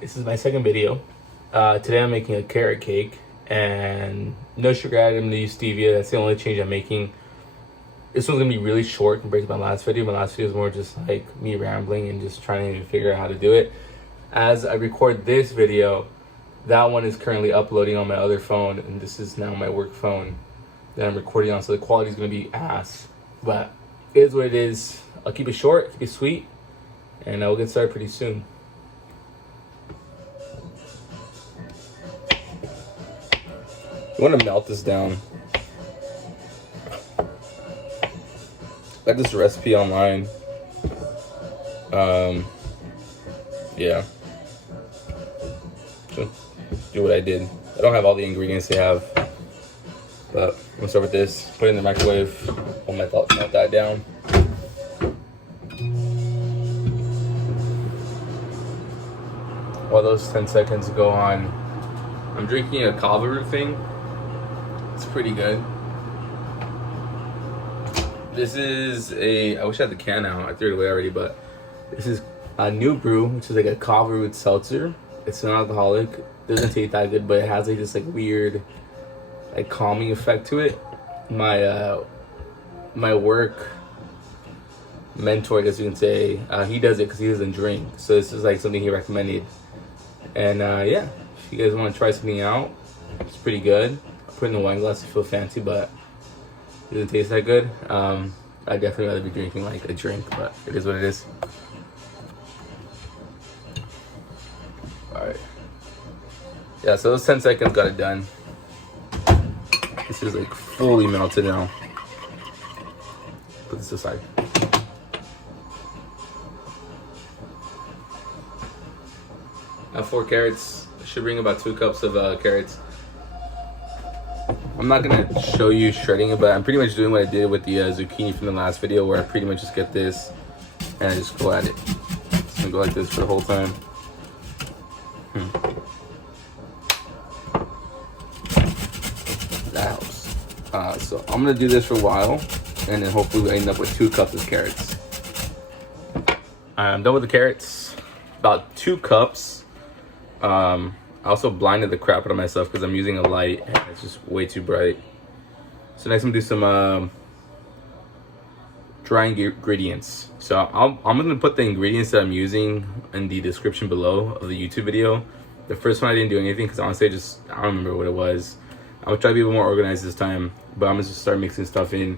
This is my second video. Today I'm making a carrot cake and no sugar added. I'm gonna use stevia. That's the only change I'm making. This one's gonna be really short compared to my last video. My last video is more just like me rambling and just trying to figure out how to do it. As I record this video, that one is currently uploading on my other phone, and this is now my work phone that I'm recording on, so the quality is gonna be ass. But it is what it is. I'll keep it short, keep it sweet, and I'll get started pretty soon. You want to melt this down. I got this recipe online. Yeah. So do what I did. I don't have all the ingredients they have, but I'm gonna start with this. Put it in the microwave. I'll melt that down. While those 10 seconds go on, I'm drinking a kava root thing. It's pretty good. This is I wish I had the can out. I threw it away already, but this is a new brew, which is like a kava root seltzer. It's non-alcoholic. Doesn't taste that good, but it has like this like weird, like calming effect to it. My work mentor, I guess you can say, he does it because he doesn't drink. So this is like something he recommended. And yeah, if you guys want to try something out, it's pretty good. Put it in a wine glass to feel fancy, but it doesn't taste that good. I'd definitely rather be drinking like a drink, but it is what it is. Alright. Yeah, so those 10 seconds got it done. This is like fully melted now. Put this aside. I have 4 carrots. I should bring about 2 cups of carrots. I'm not gonna show you shredding it, but I'm pretty much doing what I did with the zucchini from the last video, where I pretty much just get this and I just go at it. It's gonna go like this for the whole time. That helps. So I'm gonna do this for a while, and then hopefully we end up with 2 cups of carrots. I'm done with the carrots. About 2 cups. I also blinded the crap out of myself because I'm using a light and it's just way too bright. So next I'm gonna do some dry ingredients. So I'm gonna put the ingredients that I'm using in the description below of the YouTube video. The first one I didn't do anything because honestly I don't remember what it was. I'm gonna try to be a little more organized this time, but I'm gonna just start mixing stuff in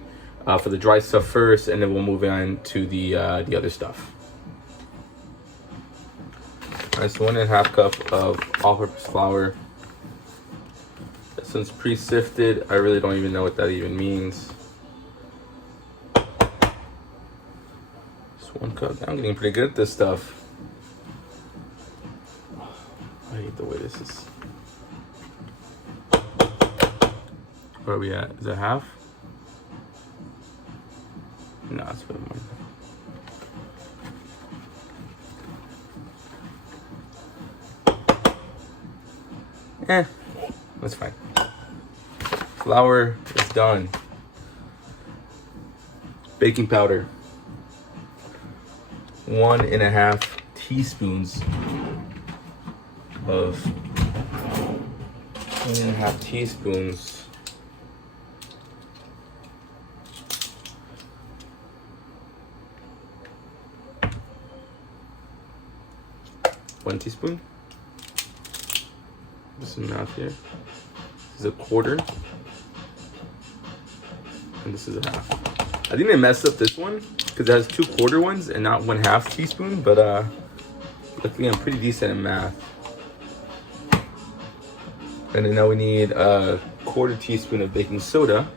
for the dry stuff first, and then we'll move on to the other stuff. Alright, so 1.5 cup of all-purpose flour. This one's pre-sifted. I really don't even know what that even means. Just 1 cup. I'm getting pretty good at this stuff. I hate the way this is. Where are we at? Is it half? No, it's a bit more. That's fine. Flour is done. Baking powder. 1.5 teaspoons of 1.5 teaspoons. One teaspoon. Some math here. This is a quarter, and this is a half. I think they messed up this one because it has 2 quarter ones and not 1/2 teaspoon. But luckily I'm pretty decent at math. And then now we need a 1/4 teaspoon of baking soda.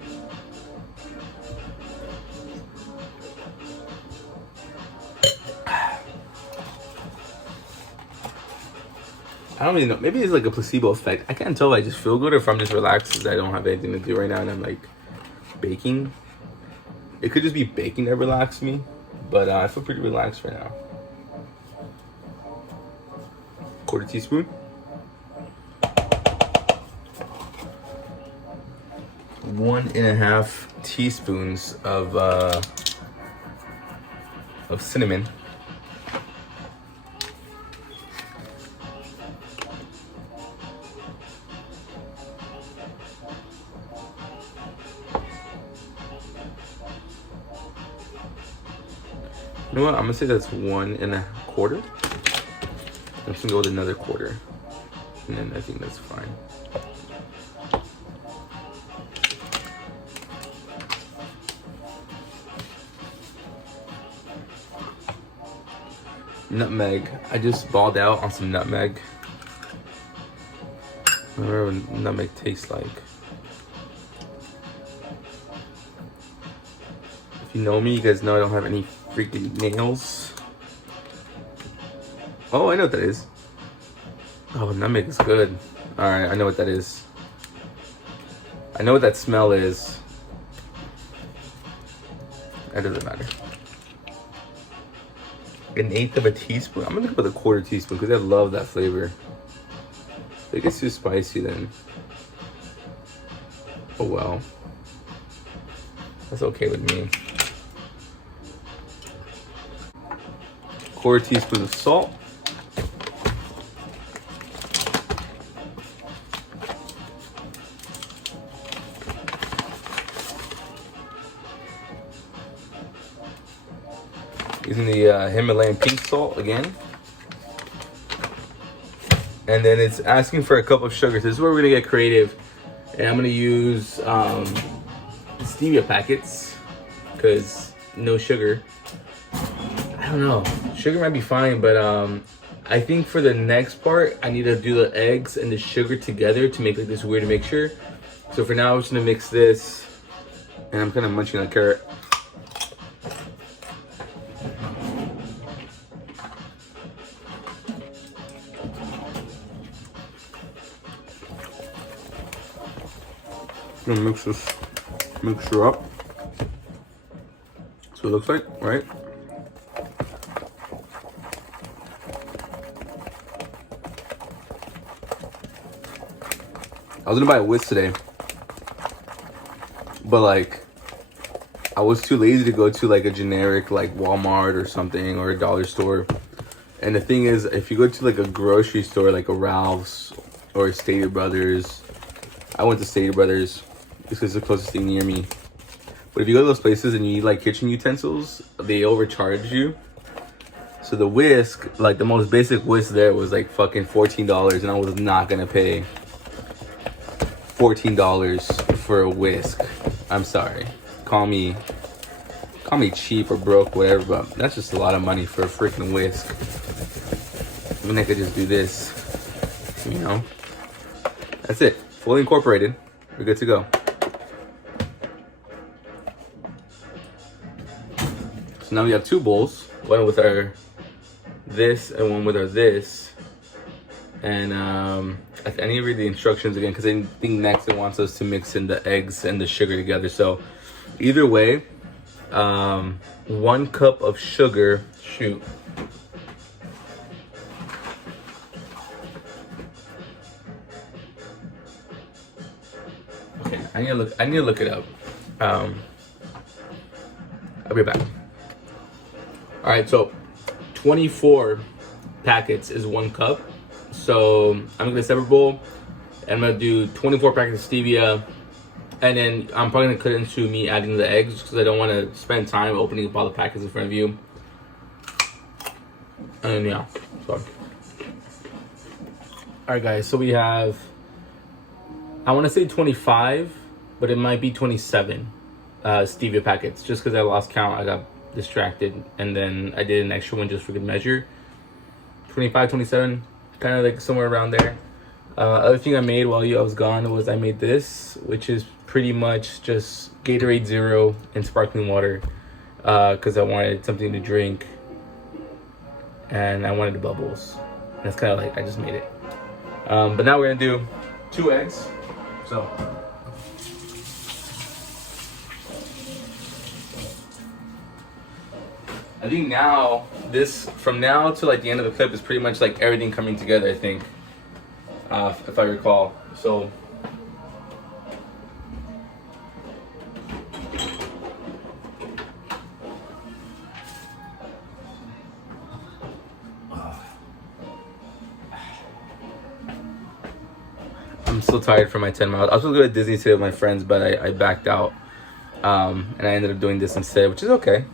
I don't really know. Maybe it's like a placebo effect. I can't tell if I just feel good or if I'm just relaxed because I don't have anything to do right now and I'm like baking. It could just be baking that relaxed me, but I feel pretty relaxed right now. 1/4 teaspoon. 1.5 teaspoons of cinnamon. You know what? I'm gonna say that's 1.25. I'm just gonna go with another quarter, and then I think that's fine. Nutmeg. I just balled out on some nutmeg. I remember what nutmeg tastes like. If you know me, you guys know I don't have any freaking nails. Oh, I know what that is. Oh, nutmeg is good. Alright, I know what that is. I know what that smell is. That doesn't matter. 1/8 of a teaspoon. I'm gonna go with a 1/4 teaspoon because I love that flavor. If it gets too spicy, then oh well. That's okay with me. 1/4 teaspoon of salt. Using the Himalayan pink salt again. And then it's asking for a cup of sugar. So this is where we're gonna get creative. And I'm gonna use stevia packets because no sugar. I don't know, sugar might be fine, but I think for the next part, I need to do the eggs and the sugar together to make like this weird mixture. So for now, I'm just gonna mix this, and I'm kind of munching on a carrot. I'm gonna mix this mixture up. So it looks like, right? I was gonna buy a whisk today, but like I was too lazy to go to like a generic like Walmart or something or a dollar store. And the thing is, if you go to like a grocery store like a Ralph's or a Stater Brothers, I went to Stater Brothers because it's the closest thing near me. But if you go to those places and you need like kitchen utensils, they overcharge you. So the whisk, like the most basic whisk there was like fucking $14, and I was not gonna pay $14 for a whisk. I'm sorry. Call me cheap or broke, whatever, but that's just a lot of money for a freaking whisk. I mean, I could just do this, you know? That's it. Fully incorporated. We're good to go. So now we have two bowls, one with our this and one with our this. And I need to read the instructions again because I think next it wants us to mix in the eggs and the sugar together. So either way, 1 cup of sugar. Shoot. Okay, I need to look it up. I'll be back. All right, so 24 packets is 1 cup. So I'm gonna get a separate bowl, and I'm gonna do 24 packets of stevia, and then I'm probably gonna cut it into me adding the eggs because I don't want to spend time opening up all the packets in front of you. And yeah, so. All right, guys. So we have, I want to say 25, but it might be 27 stevia packets. Just because I lost count, I got distracted, and then I did an extra one just for good measure. 25, 27. Kind of like somewhere around there. Other thing I made while I was gone was I made this, which is pretty much just Gatorade Zero and sparkling water, because I wanted something to drink and I wanted the bubbles. And that's kind of like I just made it. But now we're gonna do 2 eggs. So I think now this, from now to like the end of the clip, is pretty much like everything coming together, I think, if I recall. So I'm so tired from my 10 miles. I was supposed to go to Disney today with my friends, but I backed out, and I ended up doing this instead, which is okay.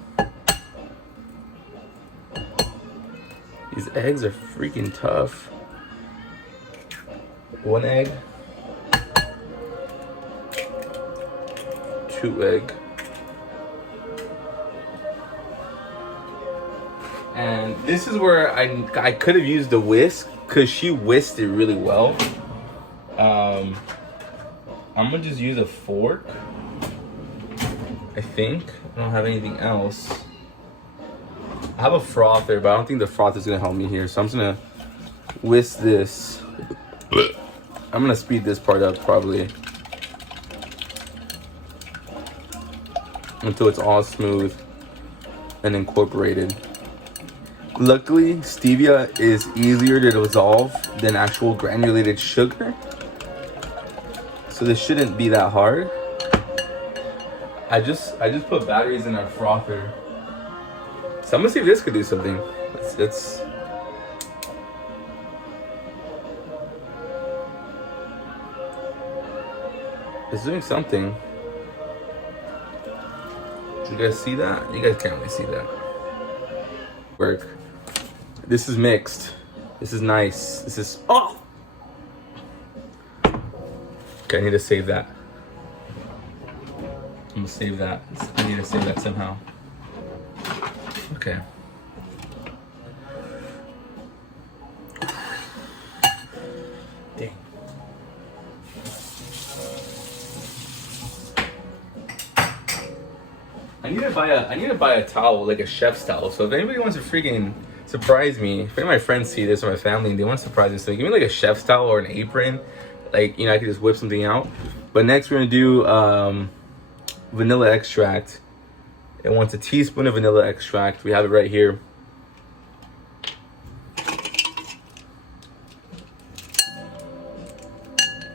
These eggs are freaking tough. 1 egg. 2 egg. And this is where I could have used the whisk because she whisked it really well. I'm gonna just use a fork. I think I don't have anything else. I have a frother, but I don't think the frother is gonna help me here. So I'm just gonna whisk this. I'm gonna speed this part up probably until it's all smooth and incorporated. Luckily, stevia is easier to dissolve than actual granulated sugar, so this shouldn't be that hard. I just put batteries in our frother, so I'm gonna see if this could do something. It's doing something. You guys see that? You guys can't really see that. Work. This is mixed. This is nice. This is, oh! Okay, I need to save that. I'm gonna save that. I need to save that somehow. Okay. Dang. I need to buy a towel, like a chef's towel. So if anybody wants to freaking surprise me, if any of my friends see this or my family and they want to surprise me, so give me like a chef's towel or an apron. Like, you know, I could just whip something out. But next we're gonna do vanilla extract. It wants a teaspoon of vanilla extract. We have it right here.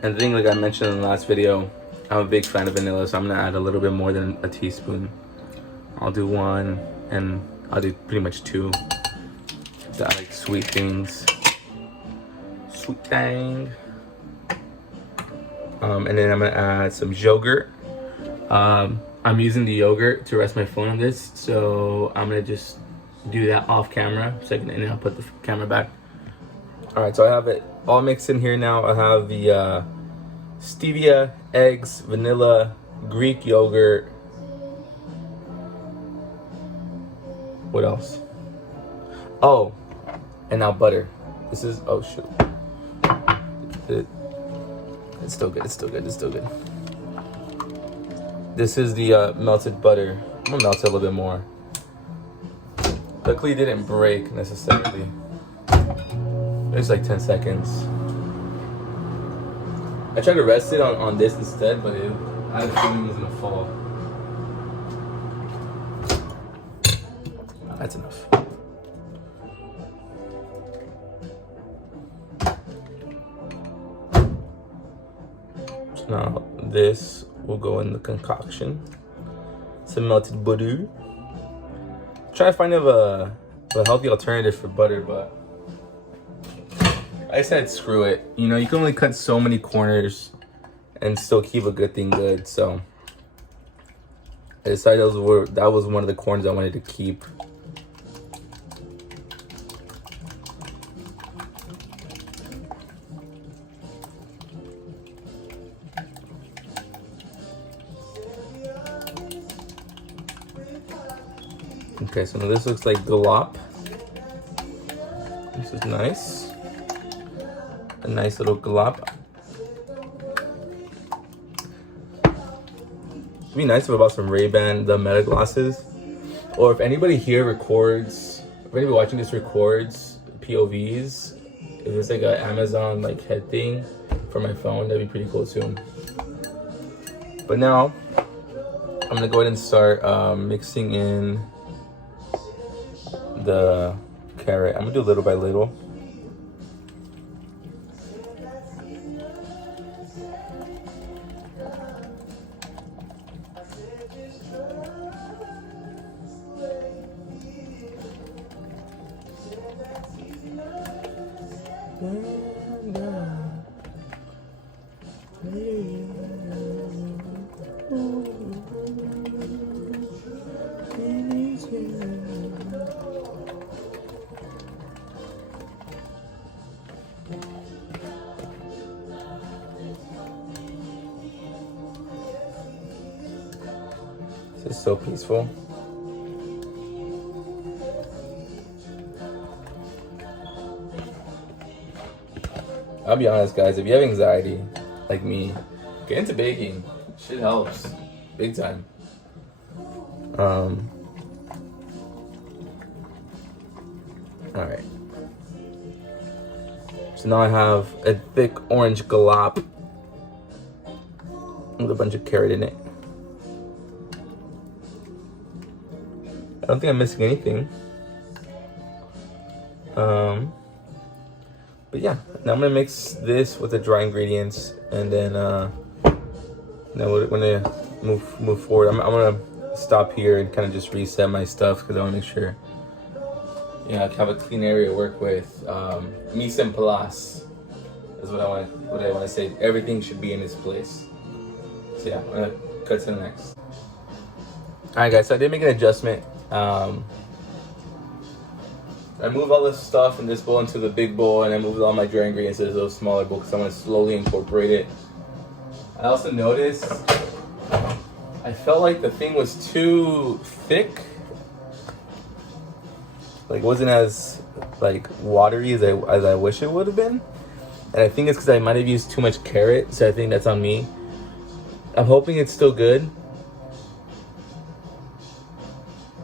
And the thing, like I mentioned in the last video, I'm a big fan of vanilla, so I'm gonna add a little bit more than a teaspoon. I'll do 1, and I'll do pretty much 2. I like sweet things. Sweet thing. And then I'm gonna add some yogurt. I'm using the yogurt to rest my phone on this, so I'm gonna just do that off camera and then I'll put the camera back. All right, so I have it all mixed in here now. I have the stevia, eggs, vanilla, Greek yogurt. What else? Oh, and now butter. This is, oh shoot. It's still good, it's still good, it's still good. This is the melted butter. I'm gonna melt it a little bit more. Luckily it didn't break necessarily. It's like 10 seconds. I tried to rest it on this instead, but I had a feeling it was gonna fall. That's enough. So now this will go in the concoction. Some melted butter. Try to find a healthy alternative for butter, but I said screw it. You know, you can only cut so many corners and still keep a good thing good. So I decided that was one of the corners I wanted to keep. Okay, so now this looks like glop. This is nice. A nice little glop. It'd be nice if I bought some Ray-Ban, the Meta glasses. Or if anybody here records, if anybody watching this records POVs, if there's like an Amazon like head thing for my phone, that'd be pretty cool too. But now, I'm gonna go ahead and start mixing in the carrot. I'm gonna do little by little. so peaceful. I'll be honest, guys, if you have anxiety, like me, get into baking. Shit helps. Big time. Alright. So now I have a thick orange galop with a bunch of carrot in it. I don't think I'm missing anything. But yeah, now I'm gonna mix this with the dry ingredients, and then we're gonna move forward. I'm gonna stop here and kind of just reset my stuff because I want to make sure, I have a clean area to work with. Mise en place is what I want to say. Everything should be in its place. So yeah, I'm gonna cut to the next. All right, guys. So I did make an adjustment. I moved all this stuff in this bowl into the big bowl, and I moved all my dry ingredients into those smaller bowls because I want to slowly incorporate it. I also noticed I felt like the thing was too thick. Like, it wasn't as watery as I wish it would have been. And I think it's because I might have used too much carrot, so I think that's on me. I'm hoping it's still good.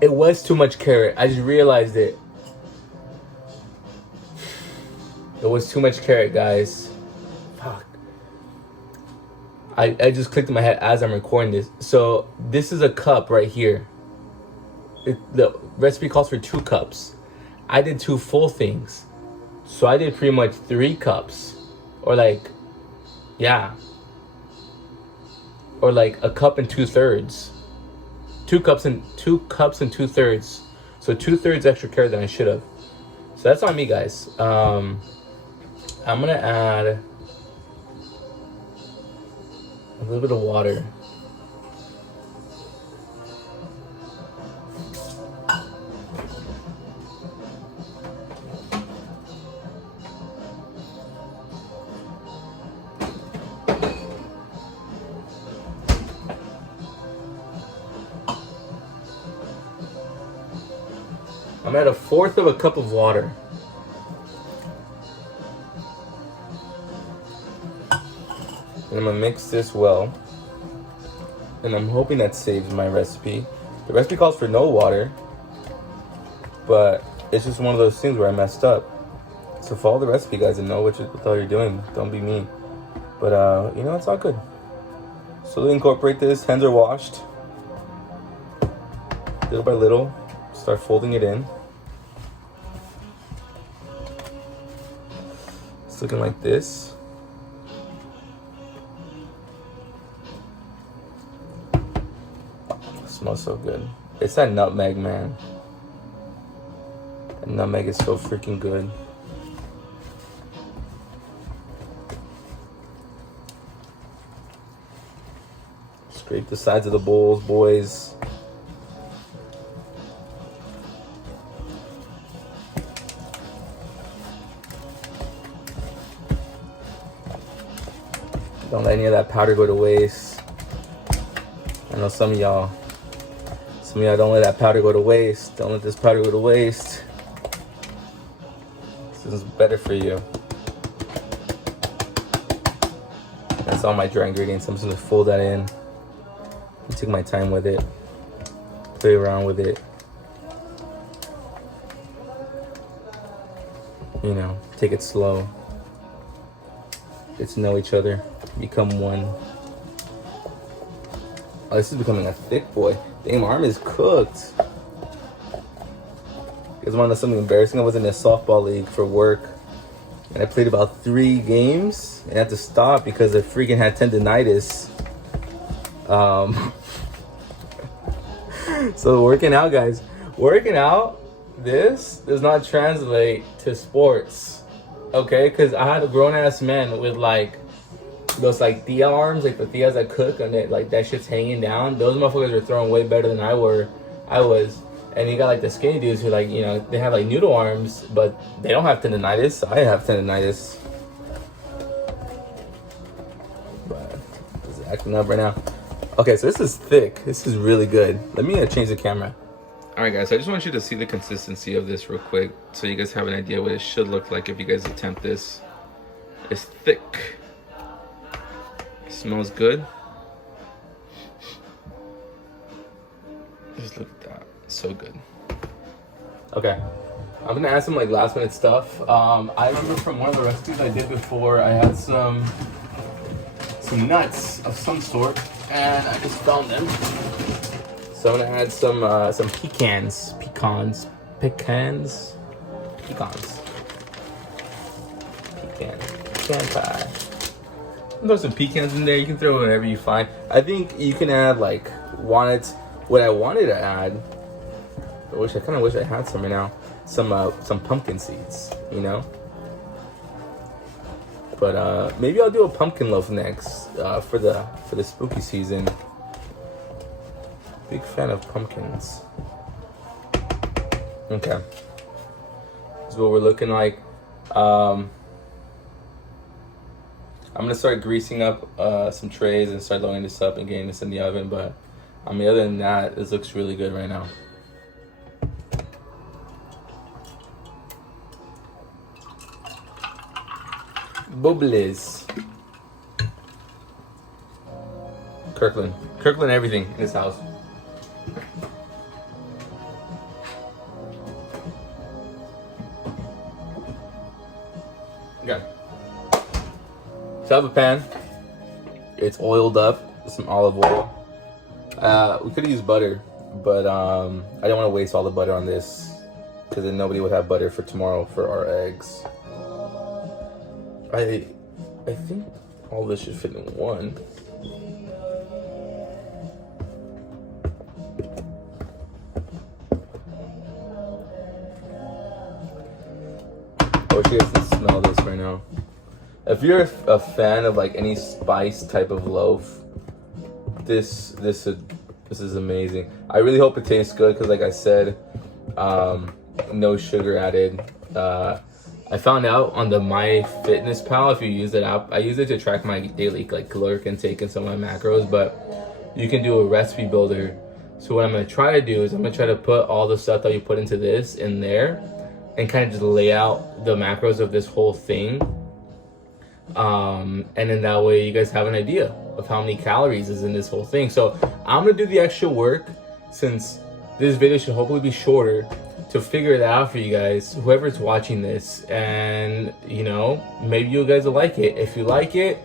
It was too much carrot. I just realized it. It was too much carrot, guys. Fuck. I just clicked in my head as I'm recording this. So this is a cup right here. The recipe calls for 2 cups. I did 2 full things. So I did pretty much 3 cups. Or or a cup and 2/3. 2 cups and 2/3. So 2/3 extra carrot than I should have. So that's on me, guys. I'm gonna add a little bit of water. I'm at 1/4 of a cup of water. And I'm gonna mix this well. And I'm hoping that saves my recipe. The recipe calls for no water, but it's just one of those things where I messed up. So follow the recipe, guys, and know what the hell you're doing. Don't be me. But it's all good. Slowly incorporate this. Hands are washed. Little by little, start folding it in. It's looking like this. Smells so good. It's that nutmeg, man. That nutmeg is so freaking good. Scrape the sides of the bowls, boys. Don't let any of that powder go to waste. I know some of y'all don't let that powder go to waste. Don't let this powder go to waste. This is better for you. That's all my dry ingredients. I'm just gonna fold that in. Take my time with it. Play around with it. Take it slow. Get to know each other. Become one. Oh, this is becoming a thick boy. Damn, arm is cooked. You guys want to know something embarrassing? I was in a softball league for work, and I played about 3 games, and I had to stop because I freaking had tendonitis. So working out, guys. Working out, this does not translate to sports, okay? Because I had a grown-ass man with those tia arms, the tias that cook, and that shit's hanging down. Those motherfuckers are throwing way better than I was. And you got the skinny dudes who they have noodle arms, but they don't have tendonitis. I have tendonitis. But it's acting up right now. Okay, so this is thick. This is really good. Let me change the camera. All right, guys, I just want you to see the consistency of this real quick so you guys have an idea what it should look like if you guys attempt this. It's thick. Smells good. Just look at that. So good. Okay. I'm gonna add some like last minute stuff. I remember from one of the recipes I did before, I had some nuts of some sort, and I just found them. So I'm gonna add some pecans, pecan pie. Throw some pecans in there. You can throw whatever you find. I think you can add like walnuts. What I wanted to add, I kind of wish I had some right now. Some pumpkin seeds, you know. But maybe I'll do a pumpkin loaf next for the spooky season. Big fan of pumpkins. Okay, this is what we're looking like. I'm gonna start greasing up some trays and start loading this up and getting this in the oven. But I mean, other than that, this looks really good right now. Bubbles. Kirkland everything in this house. Okay. So I have a pan. It's oiled up with some olive oil. We could use butter, but I don't want to waste all the butter on this because then nobody would have butter for tomorrow for our eggs. I think all this should fit in one. I wish you guys can smell this right now. If you're a fan of like any spice type of loaf, this is amazing. I really hope it tastes good because, like I said, no sugar added. I found out on the MyFitnessPal, if you use that app, I use it to track my daily like caloric intake and some of my macros, but you can do a recipe builder. So what I'm gonna try to do is I'm gonna try to put all the stuff that you put into this in there and kind of just lay out the macros of this whole thing. And then that way you guys have an idea of how many calories is in this whole thing. So I'm gonna do the extra work since this video should hopefully be shorter to figure it out for you guys, whoever's watching this, and you know, maybe you guys will like it. If you like it,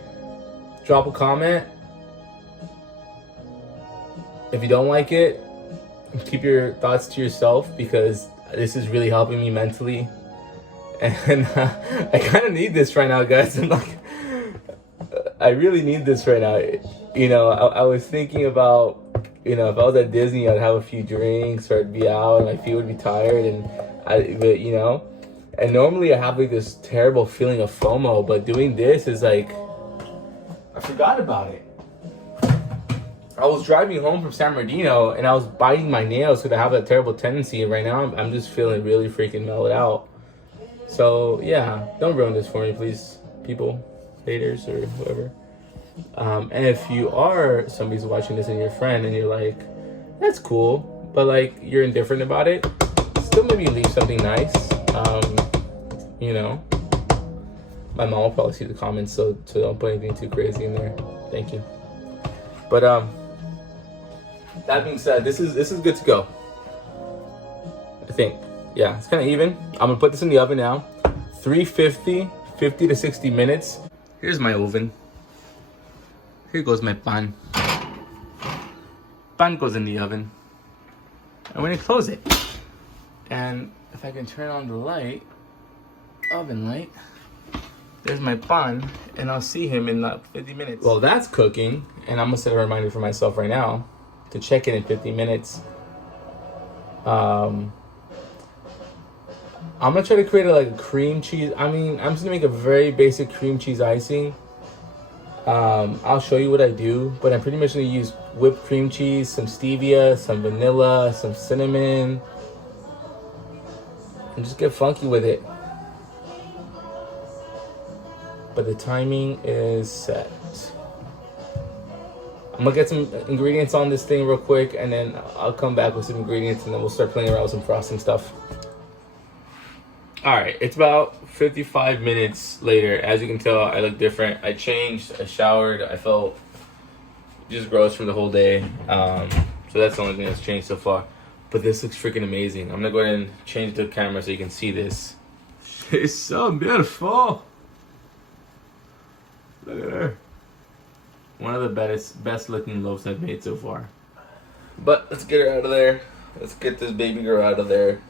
drop a comment. If you don't like it, keep your thoughts to yourself because this is really helping me mentally, and I kind of need this right now, guys. I'm like, I really need this right now. You know, I was thinking about, you know, if I was at Disney, I'd have a few drinks or I'd be out and my feet would be tired, but you know, and normally I have like this terrible feeling of FOMO, but doing this is like, I forgot about it. I was driving home from San Bernardino and I was biting my nails because I have that terrible tendency, and right now I'm just feeling really freaking mellowed out. So yeah, don't ruin this for me, please, people, haters or whoever. And if you are somebody's watching this and you're a friend and you're like, that's cool, but like you're indifferent about it, still maybe leave something nice. You know, my mom will probably see the comments, so don't put anything too crazy in there. Thank you. But that being said, this is good to go. I think, yeah, it's kind of even. I'm gonna put this in the oven now, 350, 50 to 60 minutes. Here's my oven. Here goes my pan. Pan goes in the oven. I'm gonna close it. And if I can turn on the light, oven light, there's my pan, and I'll see him in 50 minutes. Well, that's cooking, and I'm gonna set a reminder for myself right now to check it in 50 minutes. I'm gonna try to create like a cream cheese. I mean, I'm just gonna make a very basic cream cheese icing. I'll show you what I do, but I'm pretty much gonna use whipped cream cheese, some stevia, some vanilla, some cinnamon, and just get funky with it. But the timing is set. I'm gonna get some ingredients on this thing real quick, and then I'll come back with some ingredients, and then we'll start playing around with some frosting stuff. All right, it's about 55 minutes later. As you can tell, I look different. I changed, I showered, I felt just gross from the whole day. So that's the only thing that's changed so far. But this looks freaking amazing. I'm gonna go ahead and change the camera so you can see this. It's so beautiful. Look at her. One of the best looking loaves I've made so far. But let's get her out of there. Let's get this baby girl out of there.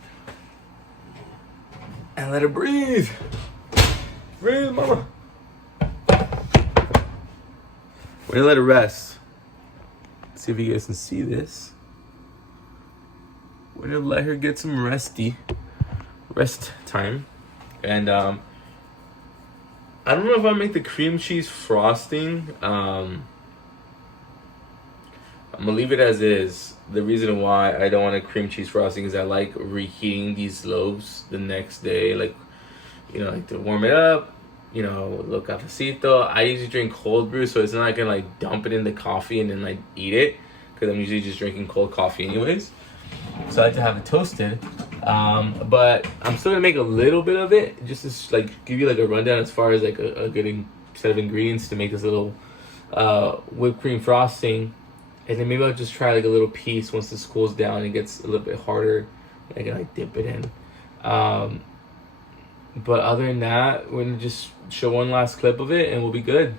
And let her breathe. Breathe, mama. We're gonna let her rest. Let's see if you guys can see this. We're gonna let her get some rest time. And I don't know if I make the cream cheese frosting. I'm gonna leave it as is. The reason why I don't want a cream cheese frosting is I like reheating these loaves the next day, like to warm it up, a little cafecito. I usually drink cold brew, so it's not like I can like dump it in the coffee and then like eat it, because I'm usually just drinking cold coffee anyways. So I like to have it toasted. But I'm still gonna make a little bit of it, just to like give you like a rundown as far as like a good set of ingredients to make this little whipped cream frosting. And then maybe I'll just try like a little piece once this cools down and gets a little bit harder. I can like dip it in. But other than that, we're gonna just show one last clip of it and we'll be good.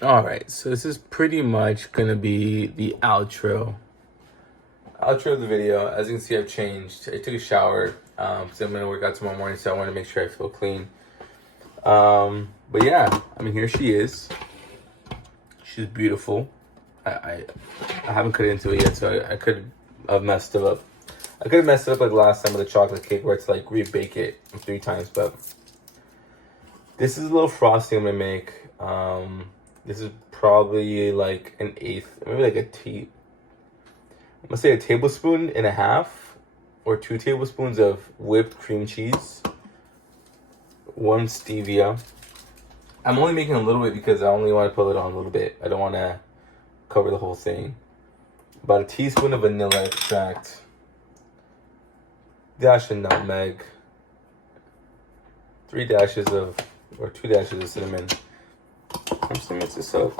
Alright, so this is pretty much gonna be the outro of the video. As you can see, I've changed. I took a shower because I'm gonna work out tomorrow morning, so I want to make sure I feel clean. But yeah, I mean, here she is. She's beautiful. I haven't cut into it yet, so I could have messed it up. I could have messed it up like last time with the chocolate cake, where it's like rebake it 3 times. But this is a little frosting I'm gonna make. This is probably like an eighth, maybe like I'm gonna say a tablespoon and a half, or 2 tablespoons of whipped cream cheese, 1 stevia. I'm only making a little bit because I only want to put it on a little bit. I don't want to cover the whole thing. About a teaspoon of vanilla extract, dash of nutmeg, 2 dashes of cinnamon. I'm just gonna mix this up.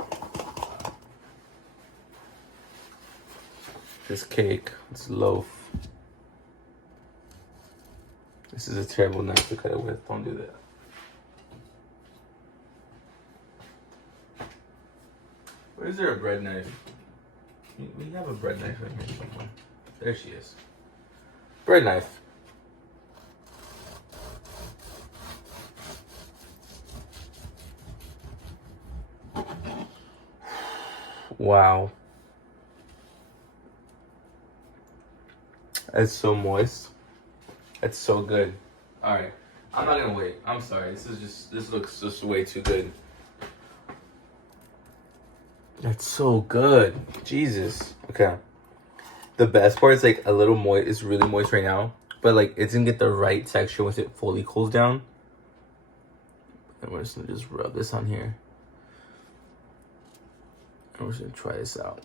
This cake, this loaf. This is a terrible knife to cut it with. Don't do that. Where is there a bread knife? We have a bread knife right here somewhere. There she is. Bread knife. Wow. It's so moist. It's so good. Alright. I'm not gonna wait. I'm sorry. This looks just way too good. That's so good. Jesus. Okay. The best part is like a little moist. It's really moist right now. But like it's gonna get the right texture once it fully cools down. And we're just gonna just rub this on here. And we're just gonna try this out.